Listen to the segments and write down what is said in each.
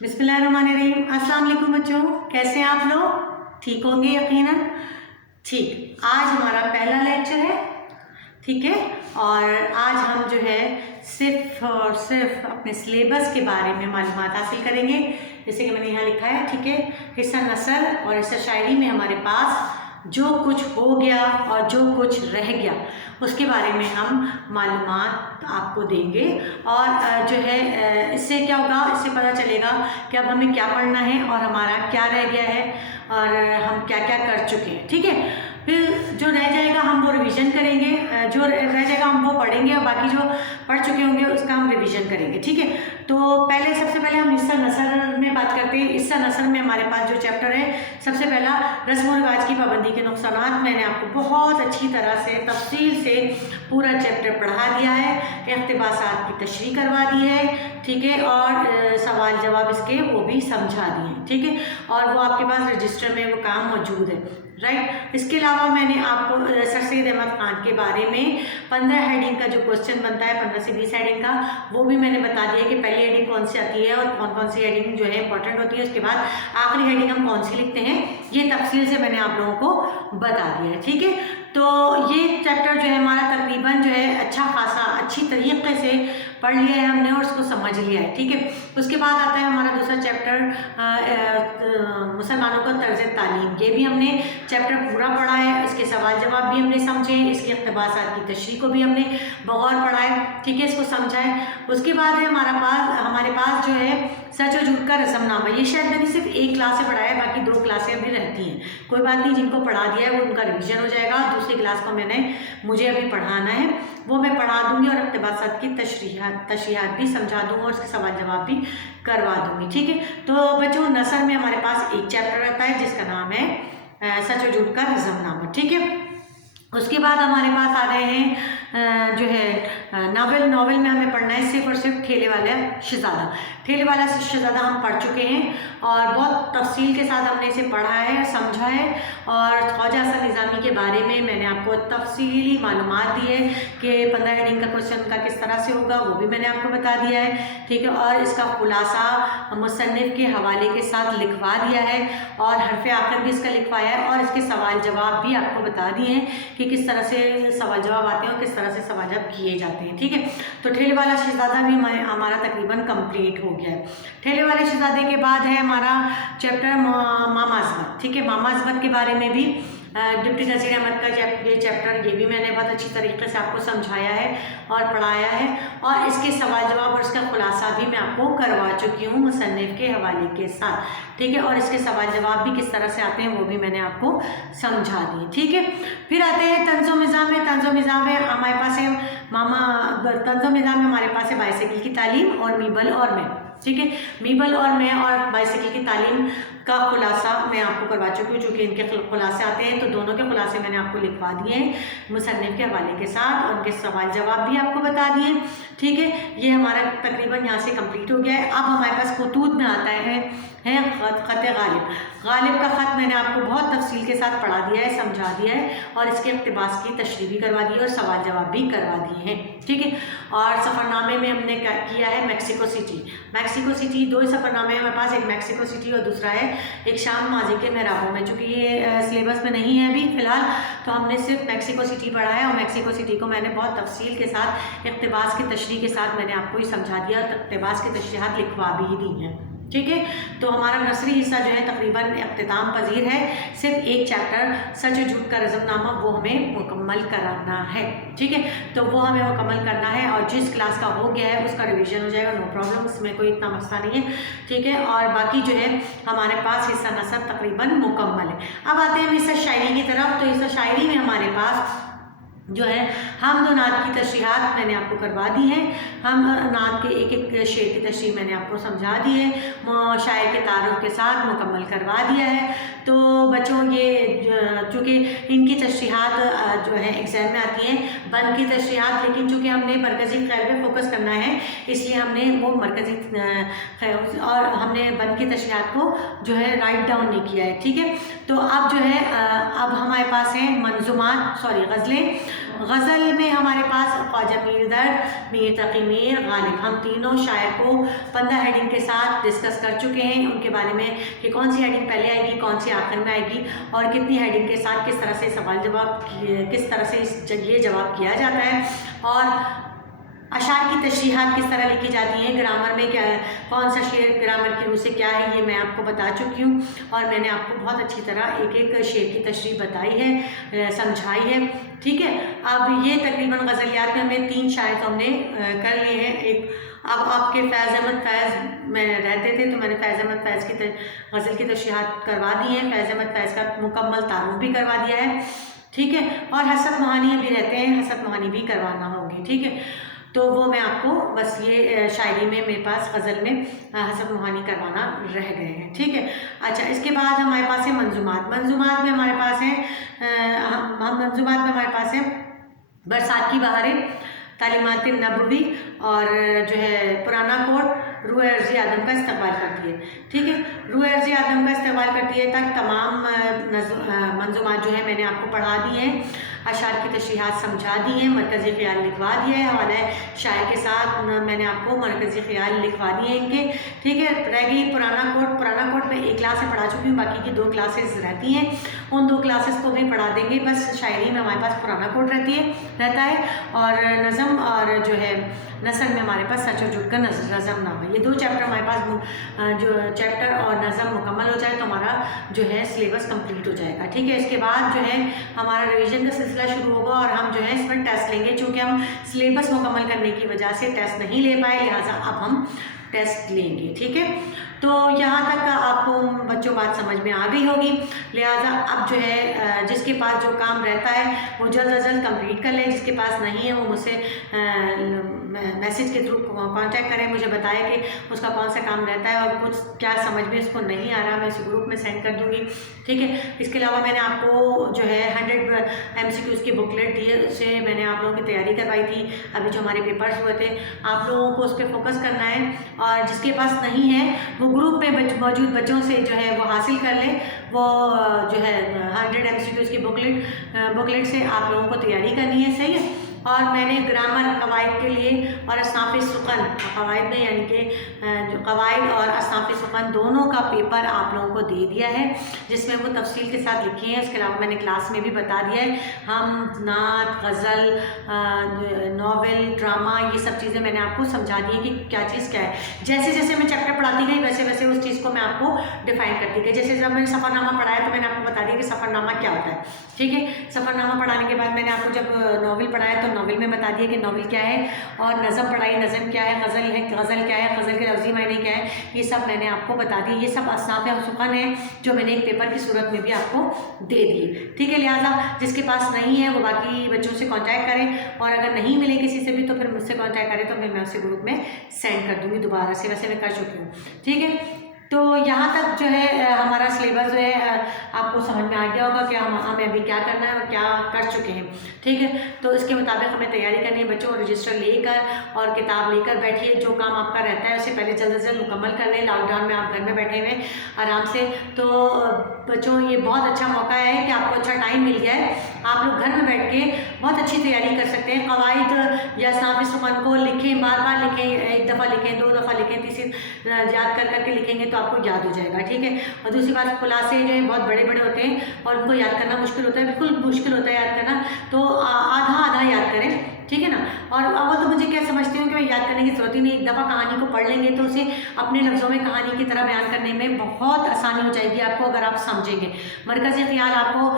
बिस्मिल्लाहिर्रहमानिर्रहीम। अस्सलाम वालेकुम बच्चों, कैसे हैं आप लोग? ठीक होंगे यकीनन। ठीक, आज हमारा पहला लेक्चर है, ठीक है। और आज हम जो है सिर्फ और सिर्फ अपने सिलेबस के बारे में मालूमात हासिल करेंगे। जैसे कि मैंने यहाँ लिखा है, ठीक है, हिस्सा नसर और हिस्सा शायरी में हमारे पास जो कुछ हो गया और जो कुछ रह गया उसके बारे में हम मालूमात आपको देंगे। और जो है इससे क्या होगा, इससे पता चलेगा कि अब हमें क्या पढ़ना है और हमारा क्या रह गया है और हम क्या क्या कर चुके हैं, ठीक है। फिर जो रह जाएगा हम वो रिवीजन करेंगे, जो रह जाएगा हम वो पढ़ेंगे और बाकी जो पढ़ चुके होंगे उसका हम रिवीजन करेंगे, ठीक है। तो सबसे पहले हम हिस्सा नसर में बात करते हैं। हिस्सा नसर में हमारे पास जो चैप्टर है, सबसे पहला रस्म व रिवाज की पाबंदी के नुकसानात। मैंने आपको बहुत अच्छी तरह से तफसील से पूरा चैप्टर पढ़ा दिया है, इक़्तिबासात की तशरीह करवा दी है, ठीक है, और सवाल जवाब इसके वो भी समझा दिए हैं, ठीक है। और वो आपके पास रजिस्टर में वो काम मौजूद है, राइट। इसके अलावा मैंने आपको सर सैयद अहमद ख़ान के बारे में 15 हेडिंग का जो क्वेश्चन बनता है, 15 से 20 हेडिंग का, वो भी मैंने बता दिया कि पहली हेडिंग कौन सी आती है और कौन कौन सी हेडिंग जो है इंपॉर्टेंट होती है। उसके बाद आखिरी हेडिंग हम कौन सी लिखते हैं, ये तफसील से मैंने आप लोगों को बता दिया है, ठीक है। तो ये चैप्टर जो है हमारा तकरीबन जो है अच्छा खासा अच्छी तरीके से पढ़ लिया है हमने और उसको समझ लिया है, ठीक है। उसके बाद आता है हमारा दूसरा चैप्टर मुसलमानों का तर्ज तालीम। ये भी हमने चैप्टर पूरा पढ़ा है, इसके सवाल जवाब भी हमने समझे, इसके इक़्तिबासात की तशरीह को भी हमने बगौर पढ़ा है, ठीक है, इसको समझा है। उसके बाद है हमारे पास जो है सच और झूठ का रस्मनामा। ये शायद मैंने सिर्फ एक क्लास से पढ़ा है, बाकी 2 क्लासें अभी रहती हैं। कोई बात नहीं, जिनको पढ़ा दिया है वो उनका रिवीजन हो जाएगा। दूसरी क्लास को मुझे अभी पढ़ाना है, वो मैं पढ़ा दूंगी और इक़्तिबासात की तशरीहात भी समझा दूँगी और उसके सवाल जवाब भी करवा दूंगी, ठीक है। तो बच्चों, नसर में हमारे पास एक चैप्टर रहता है जिसका नाम है सच और झूठ का रस्मनामा, ठीक है। उसके बाद हमारे पास आ रहे हैं जो है नावल में हमें पढ़ना है सिर्फ और सिर्फ ठेले वाला शहज़ादा। ठेले वाला शहज़ादा हम पढ़ चुके हैं और बहुत तफसील के साथ हमने इसे पढ़ा है, समझा है। और ख्वाजा हसन निज़ामी के बारे में मैंने आपको तफसीली मालूमात दी है कि 15 हेडिंग का क्वेश्चन का किस तरह से होगा, वो भी मैंने आपको बता दिया है, ठीक है। और इसका खुलासा मुसन्निफ़ के हवाले के साथ लिखवा दिया है और हरफ आखिर भी इसका लिखवाया है और इसके सवाल जवाब भी आपको बता दिए हैं कि किस तरह से सवाल जवाब आते हैं और किस तरह से सवाल जवाब किए जाते हैं, ठीक है। तो ठेले वाला शहज़ादा भी हमारा तकरीबन कंप्लीट हो गया है। ठेले वाले शहज़ादे के बाद है हमारा चैप्टर मामा अज़मत, ठीक है। मामा अज़मत के बारे में भी डिप्टी नज़ीर अहमद का ये चैप्टर, ये भी मैंने बहुत अच्छी तरीके से आपको समझाया है और पढ़ाया है और इसके सवाल जवाब और इसका खुलासा भी मैं आपको करवा चुकी हूँ मुसन्निफ़ के हवाले के साथ, ठीक है। और इसके सवाल जवाब भी किस तरह से आते हैं वो भी मैंने आपको समझा दिए, ठीक है। फिर आते हैं तंज़ो निज़ाम में। तंज़ो निज़ाम है हमारे पास है तंज़ो निज़ाम में हमारे पास है बाइसिकल की तालीम और मीबल और मैं, ठीक है। मीबल और मैं और बाइसिकल की तालीम का खुलासा मैं आपको करवा चुकी हूँ। चूँकि इनके खुलासे आते हैं तो दोनों के खुलासे मैंने आपको लिखवा दिए हैं मुसन्निफ़ के हवाले के साथ और उनके सवाल जवाब भी आपको बता दिए, ठीक है। ये हमारा तकरीबन यहाँ से कंप्लीट हो गया है। अब हमारे पास खुतूत में आता है ख़त गालिब का ख़त मैंने आपको बहुत तफसील के साथ पढ़ा दिया है, समझा दिया है और इसके इक़्तिबास की तशरीह भी करवा दी है और सवाल जवाब भी करवा दिए हैं, ठीक है। और सफ़रनामे में हमने क्या किया है, मैक्सिको सिटी 2 सफ़रनामे हमारे पास, एक मैक्सिको सिटी और दूसरा है एक शाम माजी के महराबों में। चूँकि ये सिलेबस में नहीं है अभी फ़िलहाल, तो हमने सिर्फ मैक्सिको सिटी पढ़ा है और मैक्सिको सिटी को मैंने बहुत तफसील के साथ इक़्तिबास की तशरीह के साथ मैंने आपको ही समझा दिया और इक़्तिबास की तशरीहात लिखवा भी दी हैं, ठीक है। तो हमारा नर्सरी हिस्सा जो है तकरीबन इख्तिताम पजीर है। सिर्फ एक चैप्टर सच और झूठ का रस्मनामा वो हमें मुकम्मल कराना है, ठीक है। तो वो हमें मुकम्मल करना है और जिस क्लास का हो गया है उसका रिवीजन हो जाएगा, नो प्रॉब्लम, इसमें कोई इतना मसला नहीं है, ठीक है। और बाकी जो है हमारे पास हिस्सा नसर तकरीबन मुकम्मल है। अब आते हैं हिस्सा शायरी की तरफ। तो हिस्सा शायरी में हमारे पास जो है हम दो नात की तशरीहात मैंने आपको करवा दी है। हम नात के एक एक शेर की तशरीह मैंने आपको समझा दी है, शायर के तारुफ के साथ मुकम्मल करवा दिया है। तो बच्चों, ये चूँकि इनकी तशरीहात जो है एग्ज़ाम में आती हैं बंद की तशरीहात, लेकिन चूँकि हमने मरकज़ी ख़ैल पे फोकस करना है इसलिए हमने वो मरकज़ी और हमने बंद की तशरीहात को जो है राइट डाउन नहीं किया है, ठीक है। तो अब जो है अब हमारे पास है गज़लें غزل میں ہمارے پاس خواجہ پیر درد، میر تقی میر، غالب، ہم تینوں شاعر کو 15 ہیڈنگ کے ساتھ ڈسکس کر چکے ہیں، ان کے بارے میں کہ کون سی ہیڈنگ پہلے آئے گی، کون سی آخر میں آئے گی، اور کتنی ہیڈنگ کے ساتھ کس طرح سے سوال جواب کس طرح سے یہ جواب کیا جاتا ہے، اور اشعار کی تشریحات کس طرح لکھی جاتی ہیں، گرامر میں کیا ہے، کون سا شعر گرامر کی روح سے کیا ہے، یہ میں آپ کو بتا چکی ہوں، اور میں نے آپ کو بہت اچھی طرح ایک ایک شعر کی تشریح بتائی ہے، سمجھائی ہے، ٹھیک ہے۔ اب یہ تقریباً غزلیات میں ہمیں 3 شاعر تو ہم نے کر لیے ہیں۔ ایک اب آپ کے فیض احمد فیض میں رہتے تھے تو میں نے فیض احمد فیض کی غزل کی تشریحات کروا دی ہیں، فیض احمد فیض کا مکمل تعارف بھی کروا دیا ہے، ٹھیک ہے، اور حسب موہانی بھی رہتے ہیں، حسب موہانی بھی کروانا ہوگی، ٹھیک ہے، تو وہ میں آپ کو بس یہ شاعری میں میرے پاس غزل میں حسب موہانی کروانا رہ گئے ہیں، ٹھیک ہے۔ اچھا، اس کے بعد ہمارے پاس ہے منظومات۔ منظومات میں ہمارے پاس ہیں منظومات میں ہمارے پاس ہے برسات کی بہاریں، تعلیمات نبوی، اور جو ہے پرانا کوٹ، روح عرضی آدم کا استقبال کرتی ہے، ٹھیک ہے، روح عرضی آدم کا استقبال کرتی ہے تک تمام منظومات جو ہے میں نے آپ کو پڑھا دی ہیں، اشعار کی تشریحات سمجھا دی ہیں، مرکزی خیال لکھوا دیا ہے، حوالہ شاعر کے ساتھ میں نے آپ کو مرکزی خیال لکھوا دیے ان کے، ٹھیک ہے۔ رہ گئی پرانا کوٹ۔ پرانا کوٹ میں ایک کلاس سے پڑھا چکی ہوں، باقی کی 2 کلاسز رہتی ہیں، ان 2 کلاسز کو بھی پڑھا دیں گے، بس شاعری میں ہمارے پاس پرانا کوٹ رہتا ہے، اور نظم اور جو ہے نثر میں ہمارے پاس سچ اور جھوٹ کا نظم نامہ، یہ 2 چیپٹر ہمارے پاس جو چیپٹر اور نظم مکمل ہو جائے تو ہمارا جو ہے سلیبس کمپلیٹ ہو جائے گا، ٹھیک ہے۔ اس کے بعد جو ہے ہمارا ریویژن کا سلسلہ شروع ہوگا، اور ہم جو ہے اس میں ٹیسٹ لیں گے، چونکہ ہم سلیبس مکمل کرنے کی وجہ سے ٹیسٹ نہیں لے پائے، لہٰذا اب ہم ٹیسٹ لیں گے، ٹھیک ہے۔ تو یہاں تک آپ کو بچوں بات سمجھ میں آ گئی ہوگی، لہٰذا اب جو ہے جس کے پاس جو کام رہتا ہے وہ جلد از جلد کمپلیٹ کر لے، جس کے پاس نہیں ہے وہ مجھ سے میسیج کے تھرو کانٹیکٹ کریں، مجھے بتائیں کہ اس کا کون سا کام رہتا ہے، اور کچھ کیا سمجھ میں اس کو نہیں آ رہا، میں اسے گروپ میں سینڈ کر دوں گی، ٹھیک ہے۔ اس کے علاوہ میں نے آپ کو جو ہے 100 MCQs کی بکلیٹ دی ہے، اس سے میں نے آپ لوگوں کی تیاری کروائی تھی، ابھی جو ہمارے پیپرز ہوئے تھے، آپ لوگوں کو اس پہ فوکس کرنا ہے، اور جس کے پاس نہیں ہے وہ گروپ میں موجود بچوں سے جو ہے وہ حاصل کر لے، وہ جو ہے 100 MCQs کی بکلیٹ سے آپ لوگوں کو تیاری کرنی ہے، صحیح ہے۔ اور میں نے گرامر قواعد کے لیے اور اصناف سخن قواعد میں یعنی کہ جو قواعد اور اصناف سخن دونوں کا پیپر آپ لوگوں کو دے دیا ہے، جس میں وہ تفصیل کے ساتھ لکھے ہیں، اس کے علاوہ میں نے کلاس میں بھی بتا دیا ہے، ہم نعت، غزل، ناول، ڈرامہ، یہ سب چیزیں میں نے آپ کو سمجھا دی ہیں کہ کیا چیز کیا ہے، جیسے جیسے میں چیپٹر پڑھاتی گئی ویسے ویسے اس چیز کو میں آپ کو ڈیفائن کرتی گئی، جیسے جب میں نے سفر نامہ پڑھایا تو میں نے آپ کو بتا دیا کہ سفر نامہ کیا ہوتا ہے، ٹھیک ہے۔ سفر نامہ پڑھانے کے بعد میں نے آپ کو جب ناول پڑھایا تو ناول میں بتا دیا کہ ناول کیا ہے، اور نظم پڑھائی، نظم کیا ہے، غزل کیا ہے، غزل کے لفظی معنی کیا ہے، یہ سب میں نے آپ کو بتا دی، یہ سب اصناف سخن ہیں جو میں نے ایک پیپر کی صورت میں بھی آپ کو دے دیے، ٹھیک ہے۔ لہٰذا جس کے پاس نہیں ہے وہ باقی بچوں سے کانٹیکٹ کریں، اور اگر نہیں ملے کسی سے بھی تو پھر مجھ سے کانٹیکٹ کریں، تو میں اسے گروپ میں سینڈ کر دوں گی دوبارہ سے، ویسے میں کر چکی ہوں، ٹھیک ہے۔ تو یہاں تک جو ہے ہمارا سلیبس جو ہے آپ کو سمجھ میں آ گیا ہوگا کہ ہمیں ابھی کیا کرنا ہے اور کیا کر چکے ہیں، ٹھیک ہے۔ تو اس کے مطابق ہمیں تیاری کرنی ہے، بچوں رجسٹر لے کر اور کتاب لے کر بیٹھیے، جو کام آپ کا رہتا ہے اسے پہلے جلد از جلد مکمل کر لیں، لاک ڈاؤن میں آپ گھر میں بیٹھے ہوئے آرام سے، تو بچوں یہ بہت اچھا موقع ہے کہ آپ کو اچھا ٹائم مل گیا ہے، آپ لوگ گھر میں بیٹھ کے بہت اچھی تیاری کر سکتے ہیں، قواعد یا اصناف سخن کو لکھیں، بار بار لکھیں، 1 دفعہ لکھیں، 2 دفعہ لکھیں، تیسری یاد کر کے لکھیں گے تو آپ کو یاد ہو جائے گا، ٹھیک ہے۔ اور دوسری بات، خلاصے جو ہیں بہت بڑے بڑے ہوتے ہیں اور ان کو یاد کرنا مشکل ہوتا ہے، بالکل مشکل ہوتا ہے یاد کرنا، تو آدھا آدھا یاد کریں، ٹھیک ہے نا۔ اور وہ تو مجھے کیا سمجھتی ہوں کہ میں یاد کرنے کی ضرورت ہی نہیں، ایک دفعہ کہانی کو پڑھ لیں گے تو اسے اپنے لفظوں میں کہانی کی طرح بیان کرنے میں بہت آسانی ہو جائے گی آپ کو، اگر آپ سمجھیں گے۔ مرکزی خیال آپ کو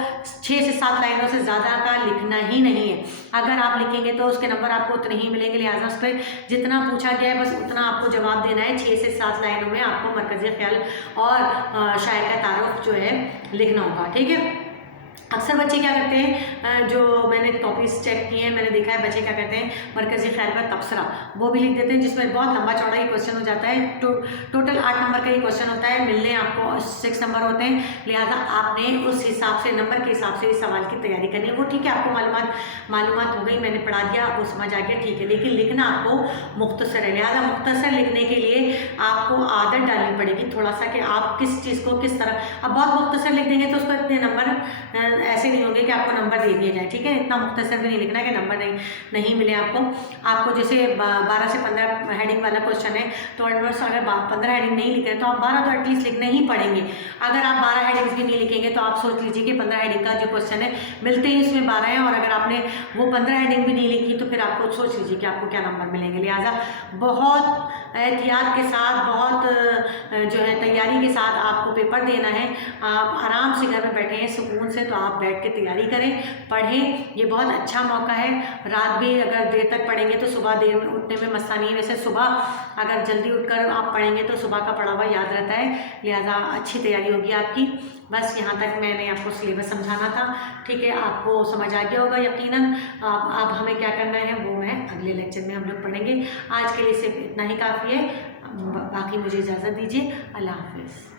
6 سے 7 لائنوں سے زیادہ کا لکھنا ہی نہیں ہے، اگر آپ لکھیں گے تو اس کے نمبر آپ کو اتنے ہی ملیں گے، لہٰذا اس پہ جتنا پوچھا گیا ہے بس اتنا آپ کو جواب دینا ہے، 6 سے 7 لائنوں میں آپ کو مرکزی خیال اور شاعر کا تعارف جو ہے لکھنا ہوگا، ٹھیک ہے۔ اکثر بچے کیا کرتے ہیں، جو میں نے کاپیز چیک کی ہیں، میں نے دیکھا ہے بچے کیا کہتے ہیں مرکزی خیال کا تبصرہ وہ بھی لکھ دیتے ہیں، جس میں بہت لمبا چوڑا یہ کوشچن ہو جاتا ہے، ٹوٹل 8 نمبر کا یہ کوشچن ہوتا ہے، ملنے آپ کو 6 نمبر ہوتے ہیں، لہٰذا آپ نے اس حساب سے نمبر کے حساب سے اس سوال کی تیاری کرنی ہے، وہ ٹھیک ہے آپ کو معلومات ہو گئی، میں نے پڑھا دیا، آپ کو سمجھ آ گیا، ٹھیک ہے، لیکن لکھنا آپ کو مختصر ہے، لہٰذا مختصر لکھنے کے لیے آپ کو عادت ڈالنی پڑے گی تھوڑا سا کہ آپ کس چیز کو کس طرح، اب بہت مختصر لکھ دیں گے تو اس کو اتنے نمبر ऐसे नहीं होंगे कि आपको नंबर दे दिए जाए, ठीक है। इतना मुख्तसर भी नहीं लिखना है कि नंबर नहीं मिले आपको जैसे 12 से 15 हेडिंग वाला क्वेश्चन है, तो ऑलमोस्ट अगर 15 हेडिंग नहीं लिख रहे तो आप 12 तो एटलीस्ट लिखने ही पड़ेंगे। अगर आप 12 हेडिंग्स भी नहीं लिखेंगे तो आप सोच लीजिए कि 15 हेडिंग का जो क्वेश्चन है मिलते ही उसमें 12 है, और अगर आपने वो 15 हेडिंग भी नहीं लिखी तो फिर आपको सोच लीजिए कि आपको क्या नंबर मिलेंगे। लिहाजा बहुत एहतियात के साथ, बहुत जो है तैयारी के साथ आपको पेपर देना है। आप आराम से घर में बैठे हैं सुकून से, तो आप बैठ के तैयारी करें, पढ़ें। ये बहुत अच्छा मौका है। रात भी अगर देर तक पढ़ेंगे तो सुबह देर में उठने में मसला नहीं है। वैसे सुबह अगर जल्दी उठकर आप पढ़ेंगे तो सुबह का पढ़ा हुआ याद रहता है, लिहाजा अच्छी तैयारी होगी आपकी। बस यहाँ तक मैंने आपको सिलेबस समझाना था, ठीक है। आपको समझ आ गया होगा यकीनन। अब हमें क्या करना है वो मैं अगले लेक्चर में हम लोग पढ़ेंगे। आज के लिए सिर्फ इतना ही काफ़ी है। बाकी मुझे इजाज़त दीजिए। अल्लाह हाफ़िज़।